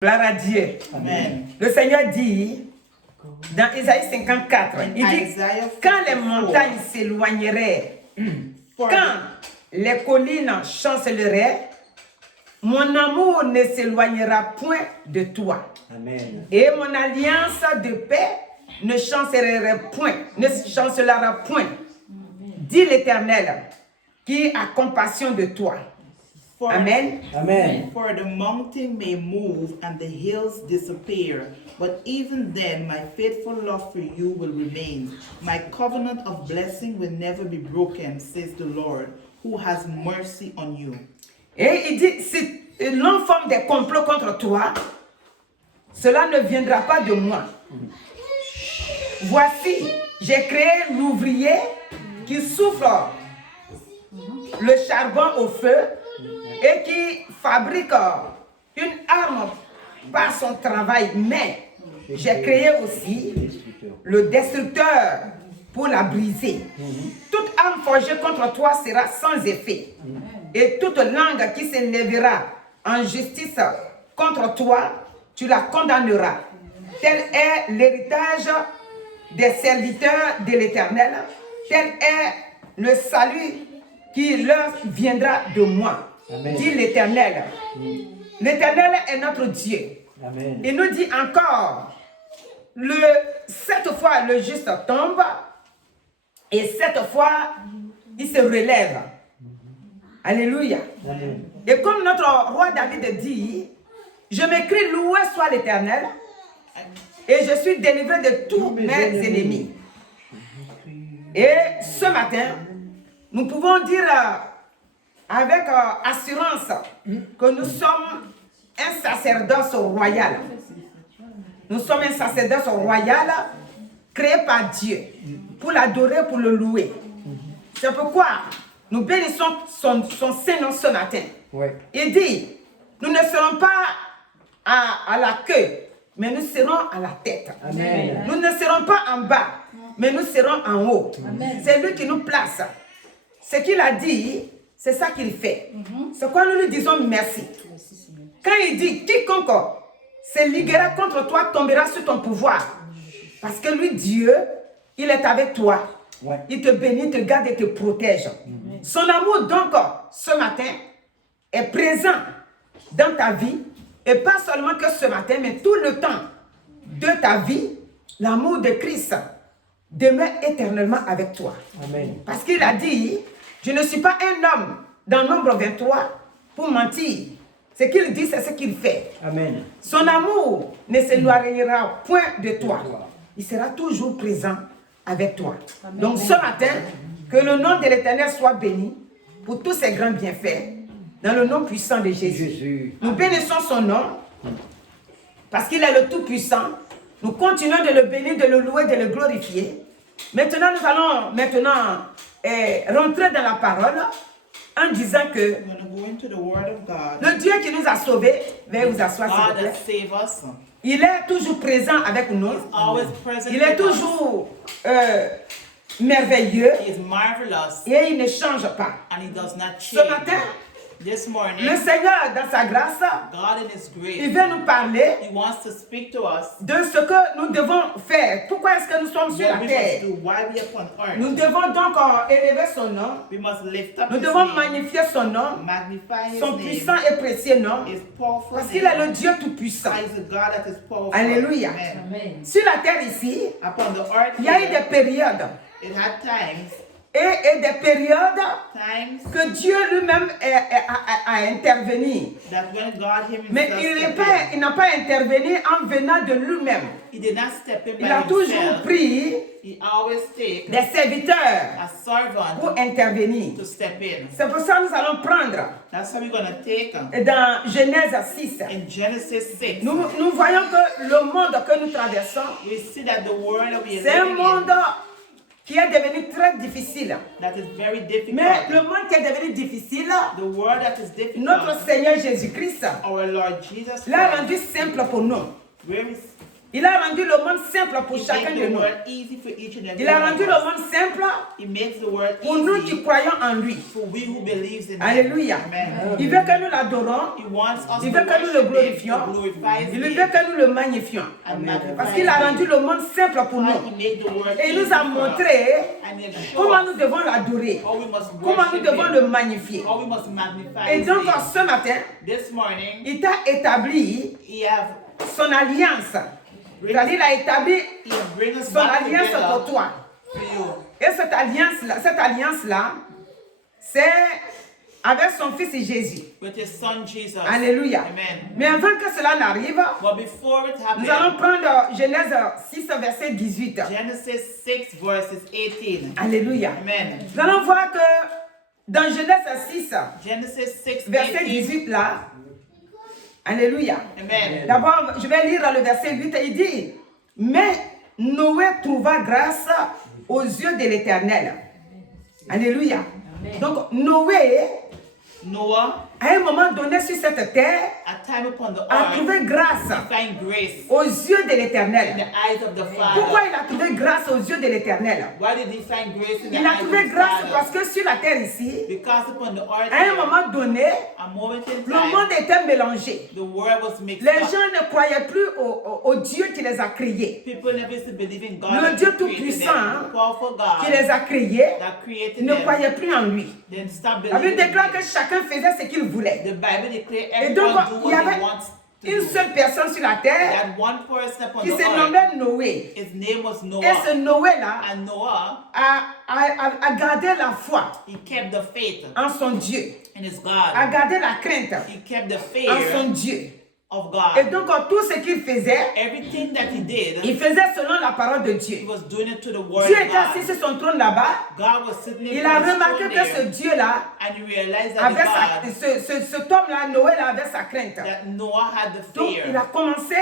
Gloire à Dieu. Amen. Le Seigneur dit, dans Isaïe 54, il dit, quand les montagnes s'éloigneraient, quand les collines chanceleraient, mon amour ne s'éloignera point de toi. Amen. Et mon alliance de paix ne chancellera point, dit l'Éternel, qui a compassion de toi. Amen. Amen. For the mountain may move and the hills disappear, but even then my faithful love for you will remain. My covenant of blessing will never be broken, says the Lord, who has mercy on you. Et il dit, si l'homme forme des complots contre toi, cela ne viendra pas de moi. Voici, j'ai créé l'ouvrier qui souffle le charbon au feu et qui fabrique une arme par son travail. Mais j'ai créé aussi le destructeur pour la briser. Toute arme forgée contre toi sera sans effet. Et toute langue qui s'élèvera en justice contre toi, tu la condamneras. Tel est l'héritage des serviteurs de l'Éternel. Tel est le salut qui leur viendra de moi. Amen. Dit l'Éternel. L'Éternel est notre Dieu. Amen. Il nous dit encore, cette fois le juste tombe et cette fois il se relève. Alléluia. Amen. Et comme notre roi David dit, je m'écris loué soit l'Éternel et je suis délivré de tous mes ennemis. Et ce matin, nous pouvons dire avec assurance que nous sommes un sacerdoce royal. Nous sommes un sacerdoce royal créé par Dieu pour l'adorer, pour le louer. C'est pourquoi nous bénissons son Saint-Nom ce matin. Ouais. Il dit, nous ne serons pas à la queue, mais nous serons à la tête. Amen. Nous ne serons pas en bas, mais nous serons en haut. C'est lui qui nous place. Ce qu'il a dit, c'est ça qu'il fait. C'est quoi nous lui disons merci. Quand il dit, quiconque se liguera contre toi tombera sur ton pouvoir. Parce que lui, Dieu, il est avec toi. Ouais. Il te bénit, te garde et te protège. Son amour, donc, ce matin, est présent dans ta vie. Et pas seulement que ce matin, mais tout le temps de ta vie, l'amour de Christ demeure éternellement avec toi. Amen. Parce qu'il a dit, je ne suis pas un homme dans Nombre 23 pour mentir. Ce qu'il dit, c'est ce qu'il fait. Amen. Son amour ne s'éloignera point de toi. Il sera toujours présent avec toi. Amen. Donc ce matin, que le nom de l'Éternel soit béni pour tous ses grands bienfaits. Dans le nom puissant de Jésus. Nous bénissons son nom parce qu'il est le Tout-Puissant. Nous continuons de le bénir, de le louer, de le glorifier. Maintenant, nous allons rentrer dans la parole en disant que le Dieu qui nous a sauvés, veuillez vous asseoir s'il vous plaît. Il est toujours présent avec nous. Il est toujours merveilleux. Et il ne change pas. Ce matin, le Seigneur, dans sa grâce, il veut nous parler de ce que nous devons faire. Pourquoi est-ce que nous sommes sur la terre? Nous devons donc élever son nom. Nous devons magnifier son nom, son puissant et précieux nom, parce qu'il est le Dieu tout-puissant. Alléluia. Sur la terre ici, il y a eu des périodes. Et des périodes que Dieu lui-même a intervenu. Mais il n'a pas intervenu en venant de lui-même. Il a toujours pris des serviteurs pour intervenir. C'est pour ça que nous allons prendre dans Genèse 6. Nous voyons que le monde que nous traversons, c'est un monde qui est devenu très difficile. Mais le monde qui est devenu difficile, notre Seigneur Jésus-Christ l'a rendu simple pour nous. Il a rendu le monde simple pour He chacun makes de the nous. world easy for each and every Il a one rendu of le us. monde simple He makes the world pour nous qui easy croyons en lui. for we who believes in Him. Alléluia. Amen. Il veut que nous l'adorons. He wants us Il to veut que nous le worship Him, glorifions. to glorify His Il veut name, que nous le magnifions. and magnify Parce His qu'il a name. rendu le monde simple pour He nous. made the world Et il easy nous a for us. montré And He has shown comment us nous devons l'adorer. how we must Comment nous worship devons Him, le magnifier. how we must magnify Et His donc, name. ce matin, This morning, il t'a établi He have son alliance. Il a établi He have bring us son back alliance together pour toi. for you. Et cette alliance-là, c'est avec son fils Jésus. With His Son Jesus. Alléluia. Amen. Mais avant que cela n'arrive, But before it nous allons happened, prendre Genèse 6, verset 18. Genesis 6 verses 18. Alléluia. Amen. Nous allons voir que dans Genèse 6, Genesis 6 verset 18. 18 là, Alléluia. Amen. D'abord, je vais lire le verset 8, il dit, mais Noé trouva grâce aux yeux de l'Éternel. Alléluia. Donc, Noé, Noah, à un moment donné sur cette terre, a time upon the a earth, trouvé grâce find grace aux yeux de in the l'Éternel. eyes of the Pourquoi Father. il a trouvé grâce aux yeux de l'Éternel? Why did he find grace in the Il a eyes of trouvé the grâce Father? parce que sur la terre ici, Because upon the earth, à un moment donné, a moment in le time, monde était mélangé. the world was mixed Les up. gens ne croyaient plus au Dieu qui les a créés, People never used to believe in God. Le that Dieu created Tout-Puissant, them. The powerful God qui les a créés, that created ne them. croyaient plus en lui. Then stop La Bible believing in déclare que him. chacun faisait ce qu'il voulait. The Bible declares Et donc, everyone do il y what he avait wants to une do. seule personne sur la terre That one person upon qui the se earth, nommait Noé. his name was Et Noah. ce Noé-là And Noah, a gardé la foi he kept the faith en son Dieu, in his a God. gardé la crainte He kept the en son fear Dieu. of Et God. donc, tout ce qu'il faisait, Everything that he did, il faisait selon la parole de he Dieu. was doing it to the word Dieu of était assis God. sur son trône là-bas. God was sitting Il in a his remarqué throne que ce there, Dieu-là, and he realized that avait God, cet homme-là, Noé-là, avait sa crainte. that Noah had the Donc, il a fear. commencé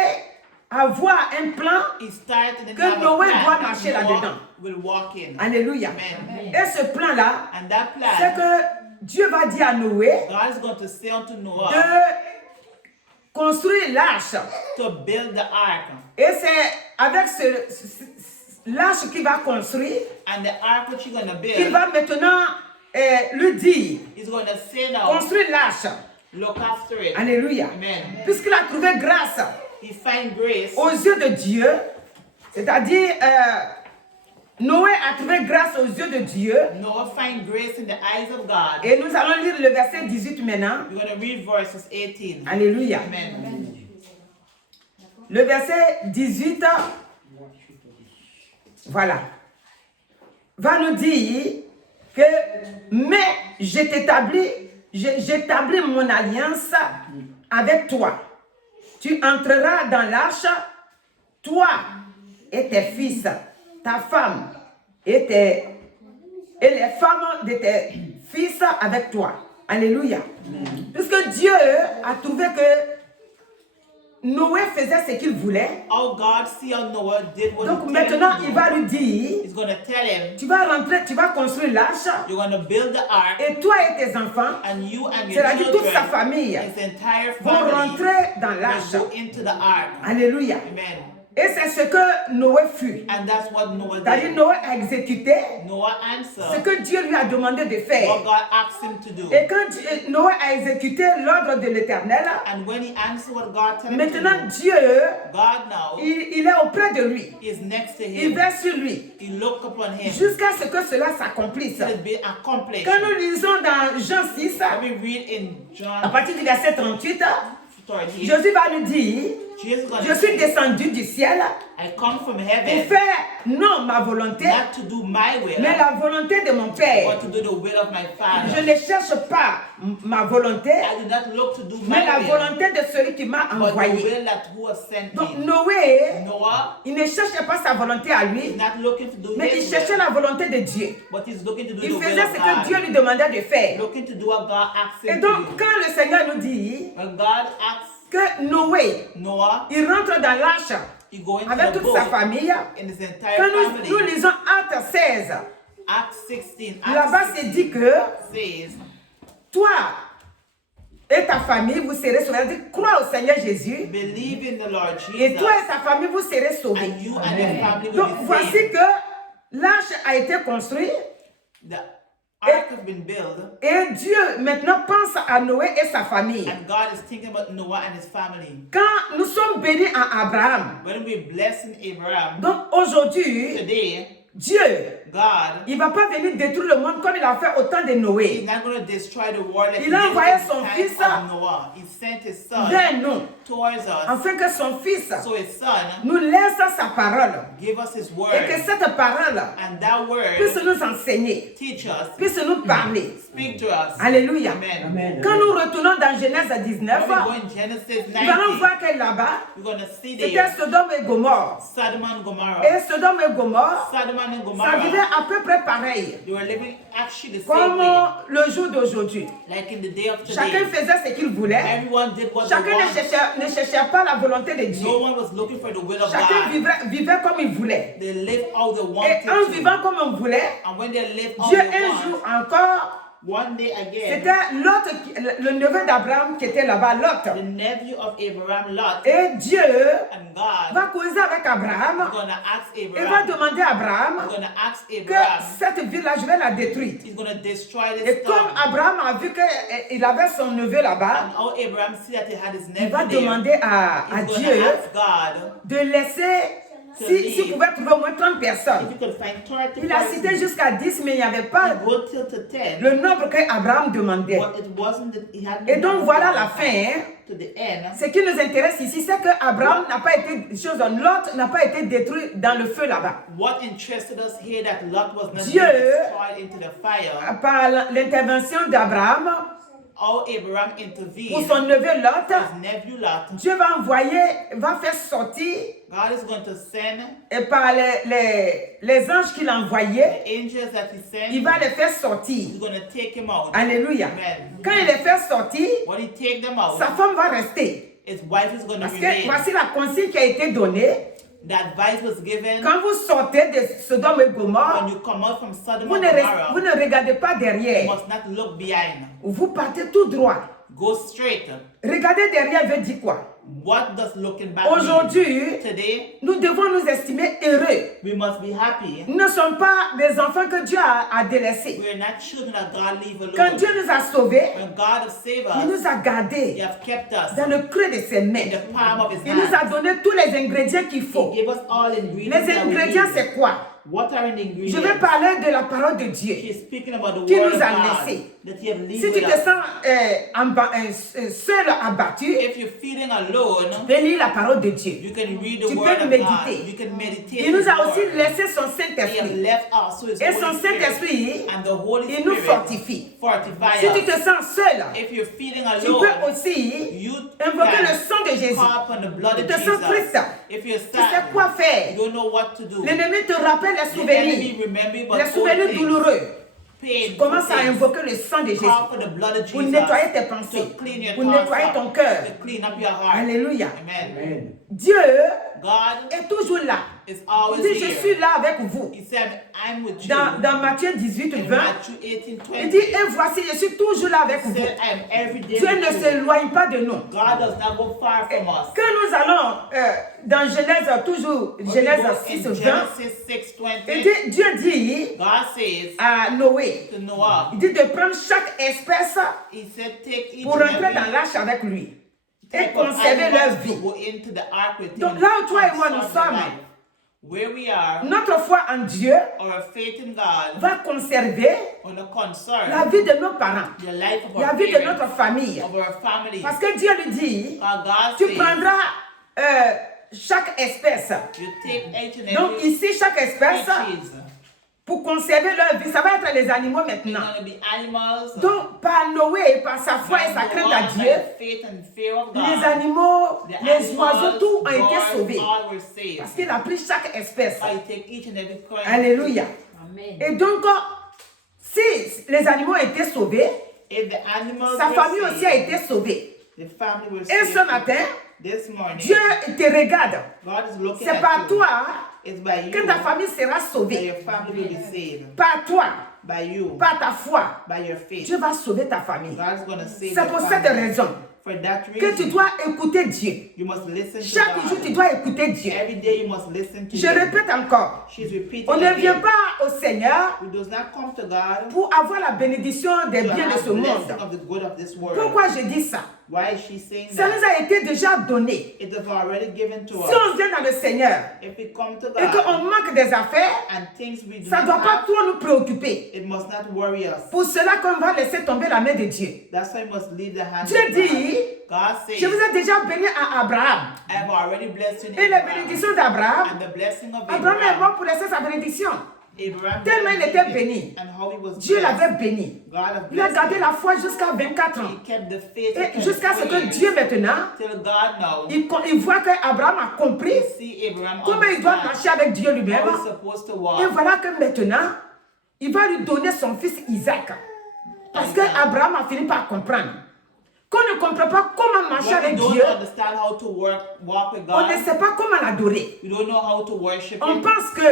à voir un plan. He started and que have a Noé plan doit that marcher Noah là-dedans. will walk in. Alléluia. Amen. Et ce plan-là, And that c'est plan, que Dieu va dire à Noé God is going to say unto Noah de construire l'arche. to build the ark. Et c'est avec l'arche qu'il va construire And the ark which you're going to qu'il build, va maintenant lui dire, he's going to say now, construire l'arche. look after it. Alléluia. Amen. Puisqu'il a trouvé grâce He find grace. aux yeux de Dieu, c'est-à-dire Noé a trouvé grâce aux yeux de Dieu. Noah find grace in the eyes of God. Et nous allons lire le verset 18 maintenant. We're going to read verses 18. Alléluia. Amen. Le verset 18, voilà, va nous dire que, mais j'établis mon alliance avec toi. Tu entreras dans l'arche, toi et tes fils, ta femme et les femmes de tes fils avec toi. Alléluia. Puisque Dieu a trouvé que Noé faisait ce qu'il voulait. Oh, God see how Noah did what Donc he maintenant, told il him. va lui dire, He's going to tell him, tu vas rentrer, tu vas construire l'arche, you're going to build the ark, et toi et tes enfants, and you and your c'est-à-dire toute sa children, famille, his entire vont family, rentrer dans will l'arche. go into the ark. Alléluia. Amen. Et c'est ce que Noé fut. And that's what Noah C'est-à-dire did. Noé a exécuté Noah ce answered que Dieu lui a demandé de faire. what God asked him to do. Et quand Noé a exécuté l'ordre de l'Éternel, And when he answered what God told him to maintenant do, Dieu, God now il est auprès de lui. is next to Il him. veille sur lui He looked upon him jusqu'à ce que cela s'accomplisse. till it be accomplished. Quand nous lisons dans Jean 6, Let me read in à John partir du verset 38, 30. Jésus va nous dire, Jesus going je to suis say, descendu du ciel I come from pour heaven faire non ma volonté, not to do my will, mais la volonté de mon Père. but to do the will of my Je Father. ne cherche pas ma volonté, I did not look to do mais la my will, volonté de celui qui m'a but the envoyé. will that who has sent Donc me. Noé, Noah il ne cherchait pas sa volonté à is lui, not looking to do mais il his cherchait will, la volonté de Dieu. but he's looking to do Il the will faisait of ce que Dieu God. lui demandait de faire. Looking to do what God asked Et him to donc, do. quand le Seigneur nous dit When God asks que Noé, Noah, il rentre dans l'arche he go into avec the toute sa boat famille, in his entire quand nous family. lisons Actes 16, Acts 16, là-bas Acts c'est dit que 16 says, toi et ta famille, vous serez sauvés. Dis, crois au Seigneur Jésus. Believe in the Lord Jesus. Et toi et ta famille, vous serez sauvés. And you and your family will Donc, be voici saved. que l'arche a été construite. The ark has been built. Et Dieu maintenant pense à Noé et sa famille. And God is thinking about Noah and his family. Quand nous sommes bénis en Abraham, When we bless in Abraham, donc aujourd'hui, today, Dieu, God il ne va pas venir détruire le monde comme il a fait au temps de is Noé. not going to destroy the world like Il a he did envoyé in the son time fils of Noah. He sent his son Vers nous, towards us, afin que son fils so his son nous laisse sa parole. give us his Et que word, cette parole and that puisse word nous enseigner, teach us, puisse nous parler. speak to us. Alléluia. Amen. Quand nous retournons dans Genèse 19, When we go in Genesis nous allons 90, voir que là-bas, we're going to see c'était there Sodome et Gomorre. Sodom and Gomorrah. Et Sodome et Gomorre, Sodom and ça vivait Gomorrah, à peu près pareil, they were living actually the comme same way, le jour d'aujourd'hui. like in the day of Chacun today. faisait ce qu'il voulait. Everyone did what they Chacun wanted. ne cherchait pas la volonté de Dieu. No one was looking for the will of Chacun God. vivait comme il voulait. They lived how they Et wanted en to. vivant comme on voulait, And when they lived how Dieu they un want, jour encore, one day again, c'était Lot, le neveu d'Abraham qui était là-bas, the Lot. nephew of Abraham, Lot, Et Dieu and God va causer avec is Abraham going to ask et va Abraham, demander à Abraham is going to ask que Abraham, cette ville-là, je vais la détruire. he's going to destroy Et this comme town. Abraham a vu qu'il avait son neveu là-bas, And how Abraham see that he had his il va nephew there, demander à he's going Dieu to ask God de laisser, s'il pouvait trouver au moins 30 if personnes. he could find 30 Il a cité persons. jusqu'à 10, mais il n'y avait pas He go till to 10, le nombre qu'Abraham demandait. but it wasn't that he had. Et donc voilà la fin. Hein. To the end. Ce qui nous intéresse ici, c'est que Abraham n'a pas été, Lot n'a pas été détruit dans le feu là-bas. What interested us here that Lot was not Dieu, destroyed into the fire. Par l'intervention d'Abraham, How Abraham pour intervened, son neveu Lot, his nephew Lot, Dieu va faire sortir, God is going to send et par les anges qu'il a envoyés, the angels that he sent. il va les faire sortir. He's going to take him out. Alléluia. Amen. Quand il les fait sortir, When he take them out, sa femme va rester. his wife is going to Parce que remain. voici la consigne qui a été donnée. The advice was given Quand vous sortez de Sodome et when Gomorre, you come out from Sodom vous and ne Gomorrah. regardez pas You derrière. must not look behind. Vous partez tout droit. Go straight. Regarder derrière veut dire quoi? What does looking back mean? Aujourd'hui, Today, nous devons nous estimer heureux. we must be happy. Nous ne sommes pas des enfants que Dieu a délaissés. We are not children that God leave alone. Quand Dieu nous a sauvés, When God has saved il us, nous a He gardés has kept us dans le creux de ses in mains. the palm of His Il nous a hand. donné tous les ingrédients qu'il He faut. gave us all ingredients Les that we ingrédients, need. c'est quoi? What are the Je vais ingredients? parler de la parole de Dieu. He's speaking about the Qui word nous of a God laissés. that He has Si leave tu with te us. sens seul, abattu, If you're feeling alone, tu peux lire la parole de Dieu. you can read the Tu word peux of méditer. God. You can meditate Il nous His a aussi word. laissé son He has Saint-Esprit. left us so His Et son Holy Spirit Saint-Esprit, and the Holy il nous Spirit fortifie. fortify Si tu te us. sens seul, If you're feeling tu alone, peux aussi you invoquer le can sang de Jésus. call upon the blood Tu of te sens Jesus. triste. If you're Tu sais sad, quoi faire. you don't know what to do. L'ennemi te rappelle les The enemy souvenirs. remember but Les souvenirs douloureux. pain, Commence à things. invoquer le sang de Jésus Call for the blood of pour Jesus nettoyer tes pensées, to clean your pour thoughts nettoyer up, ton cœur. to clean up your heart. Alléluia. Amen. Dieu God est toujours là. is Il always dit, je suis here. là avec vous. He said, I'm with you. Dans Matthieu 18, In 20, Matthew 18, il 20, dit, et voici, je suis toujours là avec he vous. said, I am every day Dieu ne with you. s'éloigne pas de nous. God does not go far from us. Que nous allons dans Genèse, toujours When we Genèse go 6, in 20, Genesis il 6:20, dit, Dieu dit God says à Noé, to Noah, il dit de prendre chaque espèce he said, take each pour and rentrer dans every l'arche avec lui et type of conserver leur animal to vie. go into the ark with Donc him là où toi et and moi nous serve their sommes, life. Where we are, notre foi en Dieu our faith in God va conserver on a concern la vie de nos parents, the life of la our vie de parents, notre famille. of our families. Parce que Dieu lui dit, God tu says, prendras chaque espèce. you take each and Donc every ici, chaque espèce, species. pour conserver leur vie, ça va être les animaux They're maintenant. going to be animals. Donc par Noé, par sa foi et sa crainte à Dieu, Faith and fear of God. les animaux, The les animals, oiseaux, tout ont été birds, sauvés. all were saved. Parce qu'il a pris chaque espèce. I take each and every kind. Alléluia. Amen. Et donc, si les animaux ont été sauvés, If the animals sa were famille saved, aussi a été sauvée. the family were Et saved. ce matin, This morning, Dieu te regarde. God is looking C'est at par you. toi It's by you que ta famille sera that sauvée. your family will be saved. Par toi. by you, par ta foi, by your faith. Dieu va sauver ta famille. God is going to save C'est your pour cette family. raison For that que tu reason, dois écouter Dieu. you must listen to Chaque jour, tu God. dois écouter Dieu. Every day you must listen to Je Him. répète encore, She's repeating on ne vient again. pas au Seigneur We does not come to God pour avoir la bénédiction des to biens de have ce monde. blessing of the good of this world. Pourquoi je dis ça? Why is she saying Ça nous that? a été déjà donné. It is already given to Si us. on vient dans le Seigneur If we come to et qu'on God manque des affaires, and things we do ça ne not doit pas have, trop nous préoccuper. it must not worry us. Pour cela qu'on va laisser tomber la main de Dieu. That's why we must leave the hand Dieu of dit, God. God je vous says, ai déjà béni à Abraham. I have already blessed you in Et la Abraham. bénédiction d'Abraham, And the blessing of Abraham est Abraham. mort pour laisser sa bénédiction. Abraham Tellement il didn't était leave béni. it, and how he was Dieu blessed. l'avait béni. God has Il a blessed gardé him. la foi jusqu'à 24 ans. He kept the faith Et until jusqu'à ce 20 que years. Dieu maintenant, Till God now, il voit qu'Abraham a compris you see Abraham comment il doit understand marcher avec Dieu lui-même. how he's supposed to Et walk. voilà que maintenant, il va lui donner son fils Isaac. Parce qu'Abraham a fini par comprendre. Qu'on ne comprend pas comment marcher When we avec don't Dieu, understand how to walk with on ne God, sait pas comment l'adorer. we don't know how to worship On Him. pense que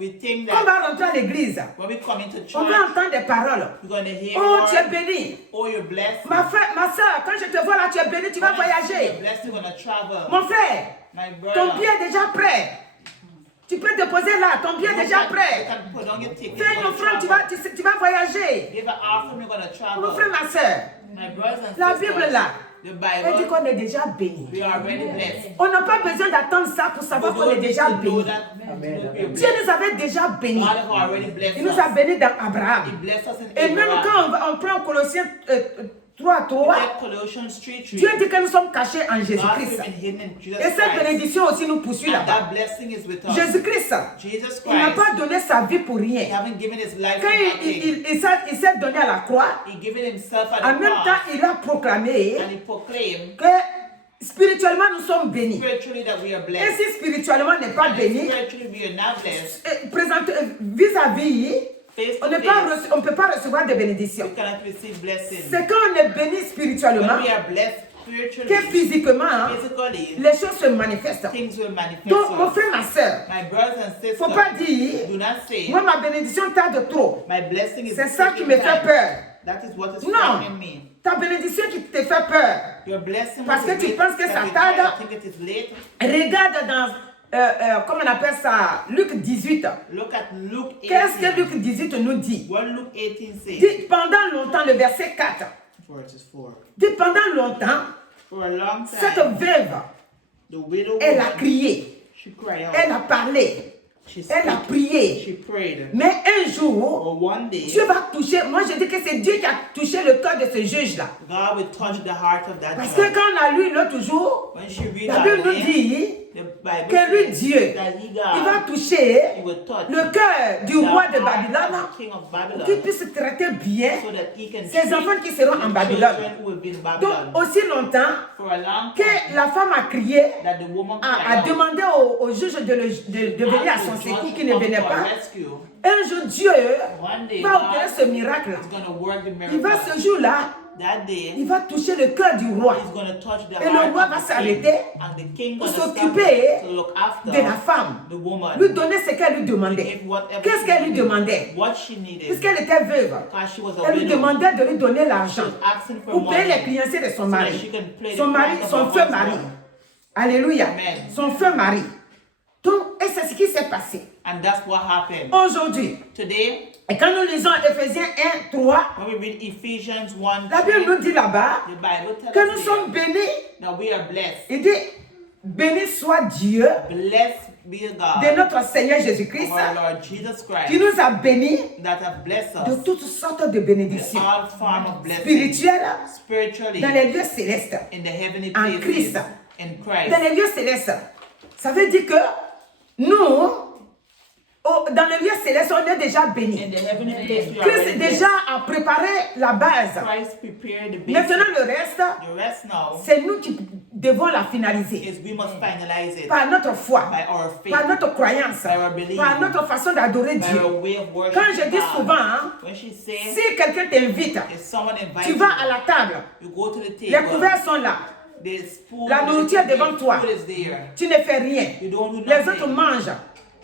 We think on that va rentrer à l'église, when we come into on va church, entendre des paroles. we're going to hear Oh, tu es word, béni. oh, you're blessed. Ma frère, ma soeur, quand je te vois là, tu es béni, tu vas When I see voyager. you're blessed, you're going to travel. Mon frère, My ton brother, billet est déjà prêt. Tu peux te poser là, ton billet est déjà you prêt. can put on your ticket. Fais une you're offrande, gonna tu travel. vas voyager. Give an offering, you're going to Mon frère, travel. ma soeur, My brothers and la sisters, Bible là, the elle dit Bible, qu'on est déjà béni. we are already blessed. On n'a pas besoin d'attendre ça pour We savoir qu'on est don't need déjà to know béni. that we are Dieu blessed. nous avait déjà bénis. God has already blessed Il nous a us. bénis dans He Abraham. blessed us in Et même Abraham. quand on prend Colossiens 3, Take Colossians 3:3. Dieu dit que nous sommes cachés en God Jésus-Christ. has been hidden in Jesus Et cette Christ. bénédiction aussi nous poursuit And là-bas. that blessing is with us. Jésus-Christ, Jesus il n'a Christ, pas donné sa vie pour he rien. haven't given his life Quand for nothing. il s'est donné à la croix, He given himself at en the même cross, temps, il a proclamé and he proclaimed que spirituellement nous sommes bénis. spiritually that we are Et blessed. si spirituellement n'est pas And béni, spiritually we are not blessed. vis-à-vis, Face on to ne face, peut pas recevoir de bénédictions. we cannot receive blessing. C'est quand on est béni spirituellement When we are blessed que spiritually, physiquement, physically, les choses se manifestent. things will manifest. Donc, mon us. frère, ma soeur, My brothers and il ne faut pas sisters, dire, do not say, moi, ma bénédiction tarde trop. my blessing is C'est ça qui taking me fait time. peur. That is what is Non, frightening me. ta bénédiction qui te fait peur. Your blessing Parce was que tu wait- penses que that ça you tarde. think it is late. Regarde dans, comment on appelle ça, Luc 18. Look at Luke 18. Qu'est-ce que Luc 18 nous dit? What Luke 18 says. Dit pendant longtemps, le verset 4. Verses 4. Dit pendant longtemps, For a long cette time, veuve, the widow elle a woman, crié, she cried out. elle a parlé, She elle a spoke. prié. She prayed. Mais un jour, But one day, Dieu va toucher. Moi, je dis que c'est Dieu qui a touché le cœur de ce juge-là. God will touch the heart of that Parce que judge. quand on a lu l'autre jour, When she read la that Bible nous name, dit the Bible que lui, says Dieu, that he, il God, va toucher he will touch le cœur du the roi de heart Babylone of the king of pour qu'il Babylon, puisse traiter bien so that he can ses treat enfants qui seront en the Babylone. children who will be in Donc, Babylon. aussi longtemps For a long que time, la femme a crié, that the woman a cried out, demandé au juge de venir à son asked the secours judge qui to ne come venait to our pas. rescue. Un jour, Dieu One day, va opérer God ce miracle. is going to work the Il va miracle. ce jour-là, That day, il va toucher le cœur du roi he's going to touch the Et le heart roi of va the king, s'arrêter and the king pour going to s'occuper to look after de la femme, the woman, lui donner ce qu'elle lui demandait. give whatever Qu'est-ce she qu'elle lui needed, demandait? what she needed, Puisqu'elle était veuve, because she was a elle lui widow. demandait de lui donner She l'argent was asking for pour payer les money créanciers de son so that mari. she can play Son the mari, part of son her feu husband. mari. Alléluia. Amen. Son feu mari. Donc, et c'est ce qui s'est passé. And that's what happened. Aujourd'hui, Today, et quand nous lisons Éphésiens 1, 3, when we read Ephesians 1, la Bible nous dit là-bas the Bible tells que nous us sommes bénis. that we are blessed. Il dit, béni soit Dieu Blessed be God, de notre Seigneur Jésus-Christ our Lord Jesus qui Christ, nous a bénis that have blessed de us toutes sortes de with bénédictions all form of blessings, spirituelles spiritually, dans les lieux célestes. in the heavenly En places, Christ. in Christ. Dans les lieux célestes. Ça veut dire que nous, dans les lieux célestes, on est déjà bénis. In the heavenly place, we are Christ already déjà blessed. a préparé la base. Christ prepared the basic. Maintenant, le reste, The rest now c'est nous qui devons la finaliser. is we must finalize it Par notre foi, by our faith, par notre croyance, by our belief, par notre façon d'adorer by Dieu. our way of worship. Quand je dis souvent, hein, when she says, si quelqu'un t'invite, if someone invites tu vas à la table, you go to the les table, couverts sont là, the spoon, la nourriture the devant toi. food is there. Tu ne fais rien. You don't do Les nothing. autres mangent.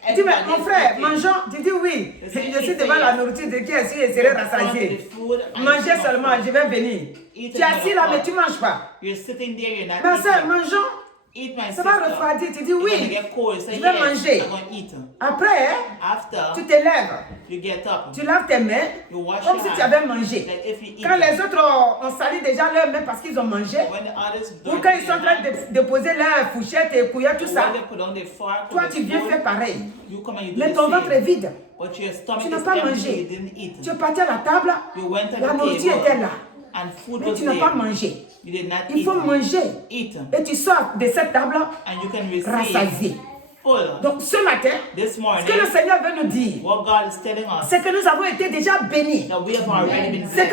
Tu dis, mais Everybody mon is frère, eating. mangeons. Tu dis oui. They say, Je suis eat devant it. la nourriture de qui est sûr et serai In front of the rassasié. food and Manger it's not seulement, food. je vais venir. Eat Tu es it, assis là, mais not tu ne manges pas. You're sitting there, you're not Ma soeur, eating. mangeons. Eat, my Ça va sister. refroidir. Tu dis You're gonna oui. get cold. Say, Je vais yes, manger. I'm gonna eat. Après, After, tu te lèves. you get up. Tu laves tes mains You wash comme your si tu hands. avais mangé. Like if you eat. Quand les autres ont sali déjà leurs mains parce qu'ils ont mangé, When the others ou quand ils sont en train de poser leur fourchette et couillère, tout ça, when they put on their fork, toi or tu their viens spoon, faire pareil. you come and you do Mais the ton ventre est same. vide. But your stomach Tu n'as is pas empty, mangé. you didn't eat. Tu es parti à la table, You went to la the nourriture table était là. and food Mais was tu n'as pas there. mangé. You did not Il eat. faut manger. Eat. Et tu sors de cette table And you can receive rassasié. full. Donc ce matin, This ce morning, que le Seigneur veut nous dire, what God is telling us, c'est que nous avons été déjà bénis. that we have already been Ce blessed.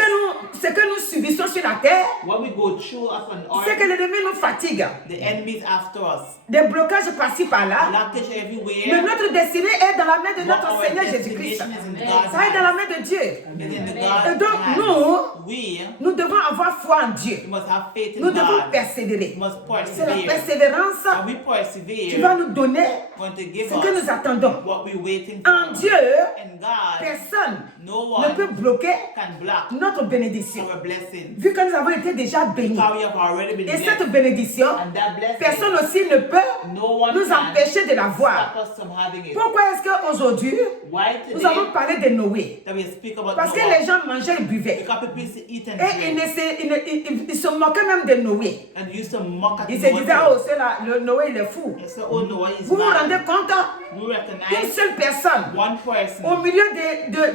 ce que nous subissons sur la terre, What we go through up on c'est que earth, l'ennemi nous fatigue. the enemy is after us. Des blocages par-ci par-là. Blockage Mais everywhere. notre destinée est dans la main de But notre our Seigneur Jésus-Christ. destination is in God's Ça est dans la hands. main de Dieu. It's in the Et God's donc hands. We nous devons avoir foi en Dieu. must have faith in Nous devons God. persévérer. We must C'est la persevere. persévérance And we qui va persevere, nous donner going to give ce que nous us attendons. what we're waiting En for. Dieu, And God, personne no ne peut one bloquer can block notre bénédiction. our blessing. Vu que nous avons été déjà bénis. Because we have already been Et blessed. cette bénédiction, And that blessing, personne aussi ne peut no one nous can empêcher de la voir. stop us from having it. Pourquoi est-ce qu'aujourd'hui, Why nous avons today parlé de Noé? that we speak about Parce que Noah? les gens mangeaient et buvaient. Because people used to eat and Et drink. ils se moquaient même de Noé. And used to mock at Ils se Noah disaient, too. oh, c'est là, le Noé, il est fou. They say, oh, Noah is Vous vous mad. rendez compte? You Une recognize seule personne, one person au milieu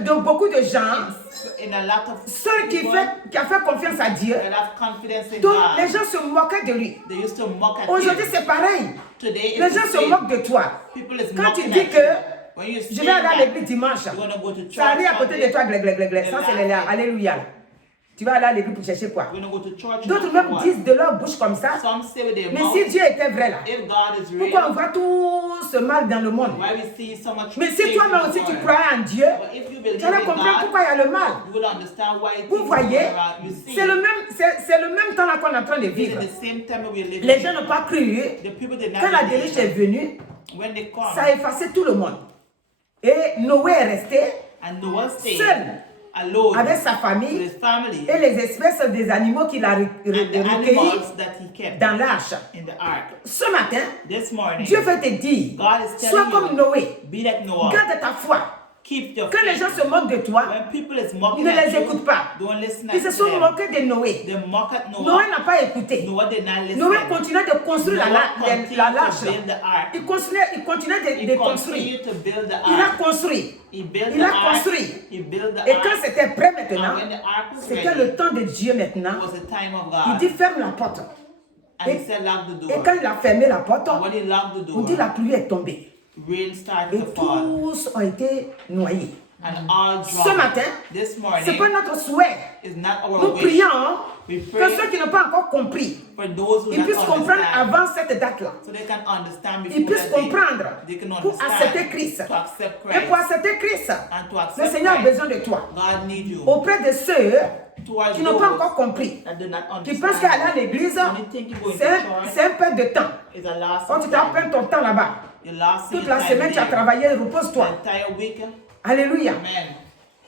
de beaucoup de gens, in a lot of seul qui people a fait confiance à Dieu, that have confidence in donc God. les gens se moquaient de lui. They used to mock at Aujourd'hui, him. c'est pareil. Today Les it's gens the se same. moquent de toi. People is Quand tu mocking dis at que you. When you je say vais aller à that, l'église dimanche, you're gonna go to church ça arrive à côté de Sunday, toi, glé, glé, glé, glé. Ça, c'est les alléluia. Tu vas aller à l'église pour chercher quoi? you're gonna go to church. D'autres not même for disent what? de leur bouche comme ça. Some say with their Mais mouth, si Dieu était vrai là, if God is pourquoi on real, voit tout ce mal dans le monde? why we see so much Mais si faith toi-même in aussi the tu world? croyais en Dieu, But if you believe tu allais in comprendre God, pourquoi il y a le mal. you will understand why Vous things voyez, are around. You see, c'est le même temps là qu'on est en train de it's vivre. in the same time we're living. Les gens n'ont pas cru. The people did not Quand la believe. déluge est venue, When they come, ça a effacé tout le monde. Et Noé est resté and Noah stayed seul alone avec sa with famille his family et les espèces des animaux qu'il a and the recueillis animals that he kept dans l'arche. in the ark. Ce matin, This morning, Dieu veut te dire, God is telling sois comme you, Noé, be like Noah. garde ta foi. Keep your Quand les faith. gens se moquent de toi, When people is mocking ne at les you, écoute pas. don't listen Ils se to sont them. moqués de Noé. They mock at Noah. Noé n'a pas écouté. Noah did not listen. Noé continuait de construire Noah continued la to l'arche. build the ark. Il continuait He de construire. continued to build the Il a ark. construit. He built Il the a ark. construit. He built the Et ark. quand c'était prêt And maintenant, when the ark was c'était ready, le temps de Dieu maintenant. it was the time of Il God. dit ferme la porte. And he said, lock the Et door. quand il a fermé la porte, And when he locked the on dit la door, pluie est tombée. rain started Et to fall. tous ont été noyés. And all Ce drowned. matin, This c'est morning pas notre souhait. is not our Nous wish. prions We que pray ceux qui n'ont pas encore compris, for those who ils not puissent comprendre understand, avant cette date-là. so they can understand before Ils puissent that day. comprendre They can pour understand accepter Christ. to accept Et pour Christ. accepter Christ, And to le accept Seigneur a Christ, besoin de toi. God needs you. Auprès de ceux Towards qui n'ont pas those encore compris, that do not qui pensent qu'aller à understand, l'église, only think you go into c'est church un perte de temps. is a loss Quand of tu t'as time. perdu ton temps là-bas, You lost toute your la time semaine tu as there. travaillé, repose-toi. The entire week. Alléluia. Amen.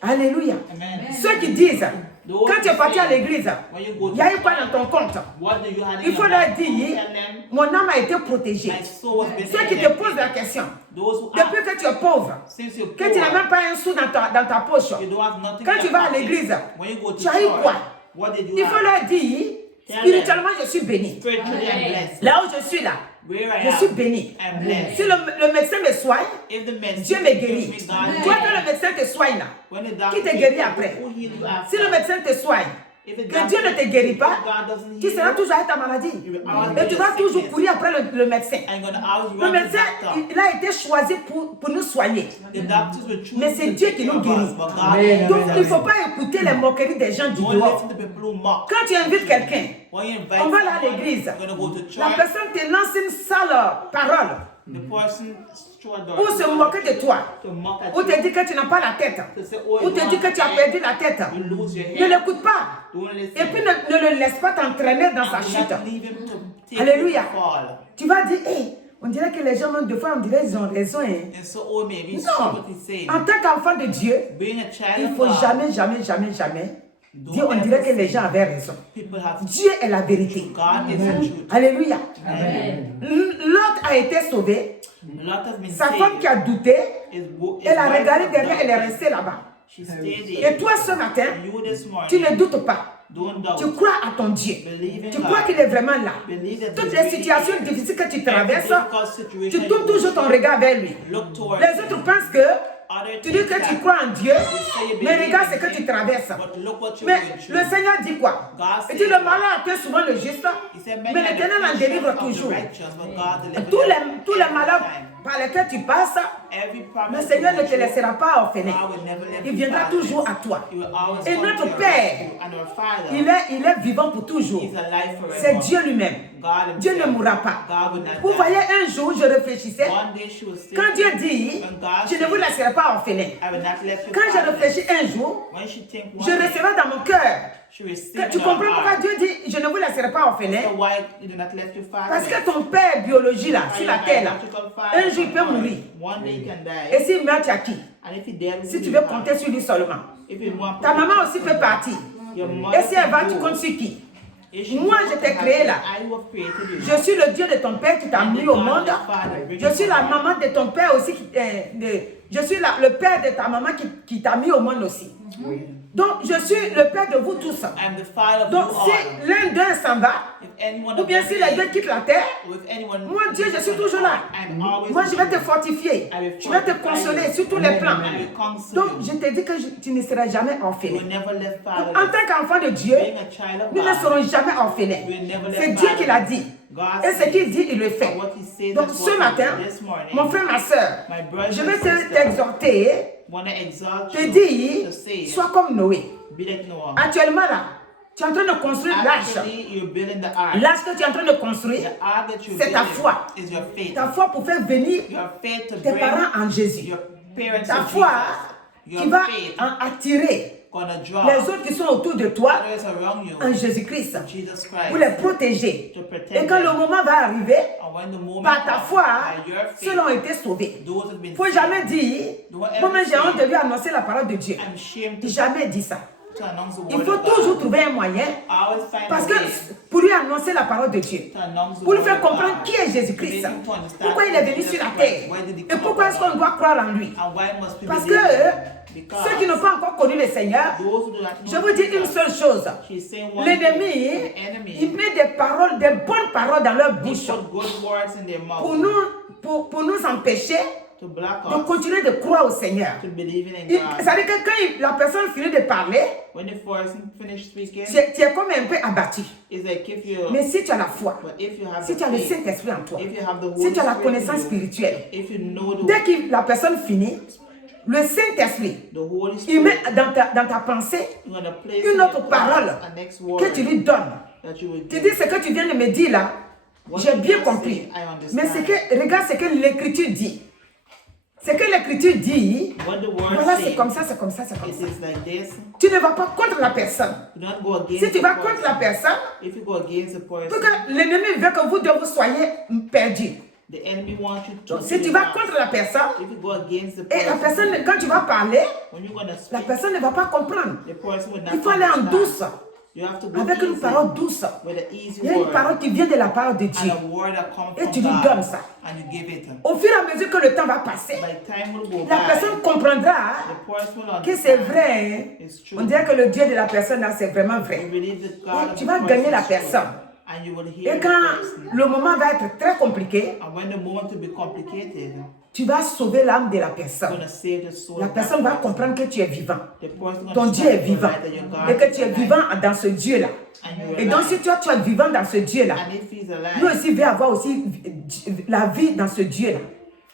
Alléluia. Amen. Ceux qui disent, quand tu es parti à l'église, When you go il y a eu to quoi dans ton compte? what do you have in Il faut your leur bank? dire, Tell them, mon âme a été protégée. my soul has been Ceux qui te protected. posent la question, Those who ask, depuis que tu es pauvre, since you're que tu n'as poor, même pas un sou dans ta poche, you don't have nothing quand in tu your vas à pocket. l'église, When you go to tu as eu church, quoi? what did you Il faut have? leur dire, spirituellement je suis béni. Spiritually, I'm blessed. Là où je suis là, Where I je am, suis béni. I'm blessed. Si le médecin me soigne, If the medicine Dieu me gives guérit. me God, Toi, quand le médecin te soigne là, when the qui doctor te guérit heals après? you, who heals you after? Si le médecin te soigne, If the que doctor Dieu ne te guérit pas, God doesn't tu heal seras you, toujours avec ta maladie. will always Et be tu a vas toujours sickness. courir après le médecin. I'm gonna always Le run to the médecin, doctor. il a été choisi pour nous soigner. The doctors will choose Mais c'est to Dieu take qui care nous of guérit. us, but God Amen. Donc heals il ne us. faut pas écouter les moqueries des gens du Don't dehors. listen to people who mock. Quand tu invites quelqu'un, When you invite on va aller à someone, l'église. you're gonna go to La church. personne te lance une sale parole The person through a door pour se moquer de toi. to mock at Ou te you, dit que tu n'as pas la tête. to say, oh, Ou you te dit que tu as don't perdu la tête. have- you lose your Ne hair. l'écoute pas. Don't Et listen. puis ne le laisse pas t'entraîner dans sa And do chute. not leave him to take Alléluia. you to fall. Tu vas dire, hey, On dirait que les gens, même deux fois, on dirait qu'ils ont raison. Hein. And so, oh, maybe it's true Non. what he's saying. En tant qu'enfant de Dieu, Being a child il ne of faut God, jamais, jamais, jamais, jamais dire, on dirait que les gens avaient raison. people have Dieu est la vérité. God is the truth. Alléluia. Amen. L'autre a été sauvé. Lot has been Sa femme qui a saved. douté, His elle a wife regardé has derrière, elle est died. restée là-bas. She stayed Et there. toi ce matin, You this tu ne morning, doutes pas. don't Tu doubt. crois à ton Dieu. Believe in Tu crois God. qu'il est vraiment là. Believe that Toutes he's les really situations here. difficiles que tu Every traverses, difficult tu situation tournes you toujours go ton regard vers lui. through, look towards Les autres pensent que other tu dis things que tu that crois en Dieu, you say you mais believe regarde in ce que tu him, traverses. but look what you're Mais going through. le Seigneur dit quoi? God Il dit says, le malheur atteint souvent le juste, He said, many mais are the l'Éternel en afflictions délivre of the toujours. righteous, but God delivers Tous them les every malheurs time. par lesquels tu passes, Every le promise Seigneur you ne go te through, laissera pas orphelin. God will never let Il you viendra fatherless. toujours à toi. He will always Et come notre to your Père, rescue. And our Father, il est vivant pour toujours. He's alive C'est forever. Dieu lui-même. God Dieu ne himself. mourra pas. God will not Vous die. voyez, un jour, je réfléchissais. One day she will say, Quand Dieu dit, when God je ne vous says, laisserai pas orphelin. I will not let you Quand je fatherless. réfléchis un jour, When she think je one day, recevrai dans mon cœur. she receives Que tu in her comprends pourquoi heart. Dieu dit, je ne vous laisserai pas orphelin. So why you do not let you Parce fatherless? que ton père biologie là, sur la terre là, Biological father un jour il peut on earth. mourir. One day he can die. Et s'il meurt, tu as qui? And if he died, Si tu veux compter sur lui seulement. if you want Ta maman aussi peut partir. your mother Et si elle va, can tu go. comptes sur qui? If she Moi, goes je t'ai to créé heaven, là. I who have created you. Je suis le Dieu de ton père qui t'a I'm the mis au God of monde. your father, bring Je you suis la forth. maman de ton père aussi. Je suis le père de ta maman qui t'a mis au monde aussi. Donc, je suis le père de vous tous. I'm the father of Donc, you si all. l'un d'eux s'en va, If anyone ou of bien them si les deux leave, quittent la terre, or if anyone moi, Dieu, je suis leaves toujours là. I'm always Moi, je vais with te you. fortifier. I will Je vais te fortify consoler you. sur tous les plans. I will counsel Donc, you. je te dis que tu ne seras jamais You will orphelin. never let En fatherless. tant qu'enfant de Dieu, Being a child of nous ne God, serons jamais orphelins. we will never let C'est Dieu qui l'a fatherless. dit. God Et ce says, qu'il dit, il le fait. and what he says, Donc, that's ce what matin, he did this morning. mon frère, ma soeur, My brother je and vais sister, t'exhorter, wanna exalt te you dire, to say, sois comme Noé. be like Noah. Actuellement, là, tu es en train de construire l'arche. Actually, you're building the ark. L'arche que tu es en train de construire, The ark that you're c'est ta building foi. is your faith. Ta foi pour faire venir Your faith to tes bring parents en Jésus. your parents Ta to foi Jesus. qui Your va faith en attirer gonna draw les autres qui sont autour de toi others around you. en Jésus-Christ Jesus pour les Christ. protéger. To protect Et quand le them. moment va arriver, And when the moment par ta comes, foi, by your faith, ceux-là ont été sauvés. those have been Il ne faut saved. jamais dire, Don't ever moi-même j'ai say, honte de lui annoncer la parole de Dieu. I'm ashamed to Jamais dit ça. announce the Il word faut of God. toujours trouver un moyen I always find parce a que way pour lui annoncer la parole de Dieu, to announce the pour lui word faire of comprendre God. qui est Jésus-Christ, To make people understand pourquoi il est venu Jesus sur la Christ. terre Why did he et come pourquoi est-ce qu'on upon doit croire en lui. And why must people Parce believe que him? Because ceux qui n'ont pas encore connu le Seigneur, those who do not know je vous dis une Jesus, seule chose. she's saying one L'ennemi, thing, the enemy, il met des paroles, des bonnes paroles dans leur they bouche put good words in their pour mouth pour nous empêcher to block de us continuer de croire au Seigneur. to believing in God. C'est-à-dire que quand la personne finit de parler, When the person finish speaking, tu es comme un peu abattu. it's like if you, Mais si tu as la foi, but if you have si the tu as le faith, Saint-Esprit en toi, if you have the si Holy tu as la Spirit connaissance in you, spirituelle, if you know dès que la personne finit, le Saint-Esprit, the Holy il Spirit, met dans ta pensée you're gonna place une in autre your parole thoughts a next word que tu lui donnes. that you will Tu give. dis ce que tu viens de me dire là, What j'ai you bien just compris. say, I understand. Mais regarde ce que l'Écriture dit. Ce que l'Écriture dit, What the word voilà, says, c'est comme ça, c'est comme ça, c'est comme it ça. is like this. Tu ne vas pas contre la personne. Do not go against Si tu the vas contre la person. personne, If you go against the parce person, que l'ennemi veut que vous deux vous soyez perdus. the enemy wants you to Donc, si tu vas contre la personne, if you go against the et la person, personne, quand tu vas parler, when you're gonna la speak, personne ne va pas comprendre. the person will not Il faut aller en understand. douce, You have to go avec une easy, parole douce. with an easy Il y a une word parole qui vient de la parole de Dieu. and a word that comes Et from tu lui God, donnes ça. and you give it. Au fur et à mesure que le temps va passer, By time will go la by, personne comprendra the person will que c'est understand. vrai. Hein. It's true. On dirait que le Dieu de la personne là, c'est vraiment You vrai. believe that God Et of tu the vas gagner la person is true, personne. and you will hear Et the quand person. le moment va être très compliqué, And when the moment will be complicated, tu vas sauver l'âme de la you're personne. gonna save the soul. La of personne that va person. comprendre que tu es vivant. The person gonna Ton start Dieu est to vivant. realize that your God Et que is tu es alive, vivant dans ce Dieu-là. and you're Et donc alive. si toi tu es vivant dans ce Dieu-là, And if he's alive, lui aussi veut avoir aussi la vie dans ce Dieu-là.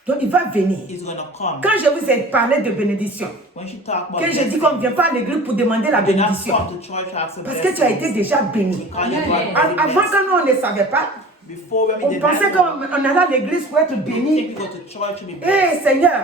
Donc il va venir. he's gonna come. Quand je vous ai parlé de bénédiction, When she talk about que je dis blessing, qu'on ne vient pas à l'église pour demander la do not bénédiction. come to church to ask for Parce que tu as été blessings. déjà béni. Because you got already Avant blessed. quand nous on ne savait pas, Before when we on did pensait not qu'on allait à l'église pour être think béni. we go to church to be Hé blessed. Seigneur,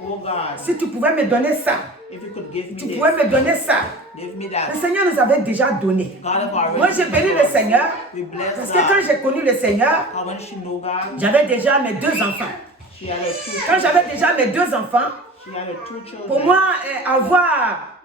Oh God, si tu pouvais me donner ça, If you could give me Tu this, pouvais me donner ça. give me Le that. Seigneur nous avait déjà donné. God have already Moi, j'ai béni le Seigneur We bless parce que quand God. j'ai connu le Seigneur, And when she know God, j'avais déjà mes 2 enfants. she had her two Quand children. j'avais déjà mes 2 enfants, She had her two children. pour moi, avoir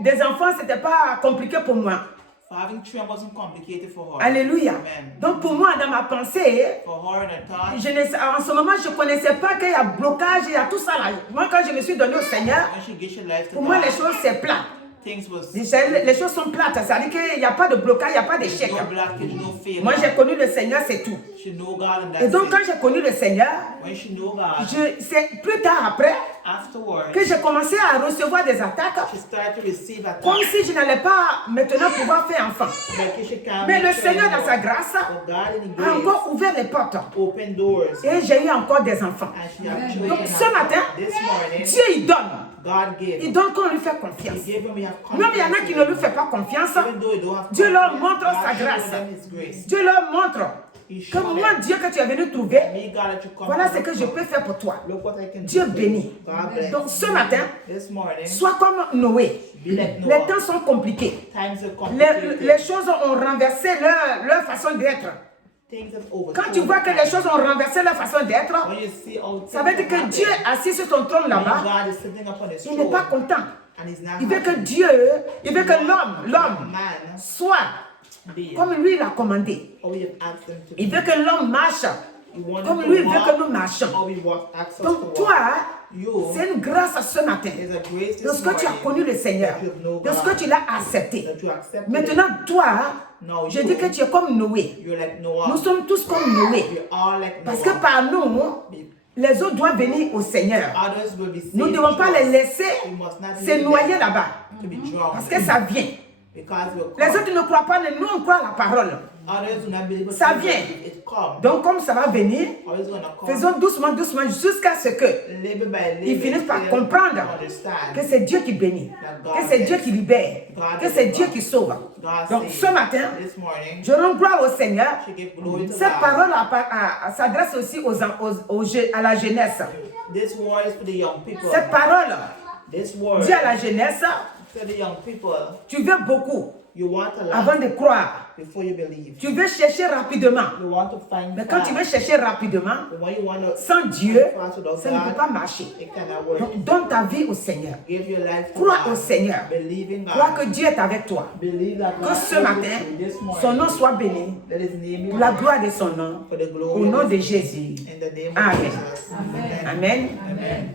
des enfants, c'était pas compliqué pour moi. For having children wasn't complicated for her. Alléluia. Amen. Donc pour moi, dans ma pensée, For her and her thoughts, en ce moment, je ne connaissais pas qu'il y a blocage, il y a tout ça là. Moi, quand je me suis donné au Seigneur, when she gives her life to pour moi, God, les choses, c'est plat. things was Les choses sont plates. C'est-à-dire qu'il n'y a pas de blocage, il n'y a pas d'échec. no blockage, no failure. Moi, j'ai connu le Seigneur, c'est tout. She know God and Et that's donc, it. quand j'ai connu le Seigneur, When she know God, c'est plus tard après afterwards, que j'ai commencé à recevoir des attaques she started to receive attacks. comme si je n'allais pas maintenant pouvoir faire enfant. Like she can't Mais le make Seigneur, dans sa anymore. grâce, But God in His a grace encore ouvert les portes. open doors. Et j'ai eu encore des enfants. And she have children. Donc, ce matin, This morning, Dieu, il donne. God gave. Il donne quand on lui fait He confiance. gave them, we have Même il y en a confidence qui in ne lui him. font pas confiance. Even though you don't have Dieu leur confidence, montre God sa showed grâce. them His grace. Dieu leur montre He que showed moi, them, Dieu que tu es venu trouver, me, God, that you come voilà to ce que look je for. peux faire pour toi. Look what I can Dieu do. bénit. God bless. Donc ce matin, This morning, sois comme Noé. be like Les Noah. temps sont compliqués. Times are complicated. Les choses ont renversé leur façon d'être. Things have overthrown. Quand tu vois que les choses ont renversé leur façon d'être, When you see all ça veut dire que Dieu est assis sur son trône là-bas. God is sitting upon His Il n'est pas throne content. and He's not Il veut que happy. Dieu, il veut que l'homme Man soit be comme lui l'a commandé. or we have asked them to Il be. veut que l'homme marche You want comme them lui to il veut walk que nous marchions. or we walk access to Donc walk. toi, You c'est une grâce ce matin. is a grace this Lorsque tu as morning connu le Seigneur, that you have known lorsque God, tu l'as accepté. that you accept Maintenant, toi, Now je you, dis que tu es comme Noé. you're like Noah. Nous sommes tous comme Noé. We are like Parce que Noah. par nous, les autres doivent venir au Seigneur. Others will be saved. Nous ne devons pas les laisser We must not se leave noyer them là-bas. to be drowned. Parce que ça vient. Because we'll Les come. autres ne croient pas, mais nous on croit à la parole. Others will not be able to Ça do vient. it. It come. Donc comme ça va venir, Or it's gonna come. faisons doucement, doucement, jusqu'à ce que Little by little, ils finissent par till comprendre they understand que c'est Dieu qui bénit, que c'est Dieu qui libère, que c'est Dieu qui sauve. God Donc saves. ce matin, This morning, je rends gloire au Seigneur. she gave glory to Cette God. parole s'adresse aussi à la jeunesse. This word is for the young people. Cette parole This word dit à la jeunesse, to the young people. tu veux beaucoup You want a lot avant de croire. before you believe. Tu veux chercher rapidement. You want to find Mais quand tu veux fast. chercher rapidement, But when you want to sans Dieu, fast without ça ne peut God, pas marcher. it cannot work. Donc donne ta vie au Seigneur. Give your life to Crois God. au Seigneur. Believe in Crois God. que Dieu est avec toi. Believe that Que God ce is with matin, you this morning. son nom soit béni. Let His name be Pour la blessed. gloire de son nom. For the glory Au nom of de His Jésus. in the name of Amen. Jesus. Amen. Amen. Amen.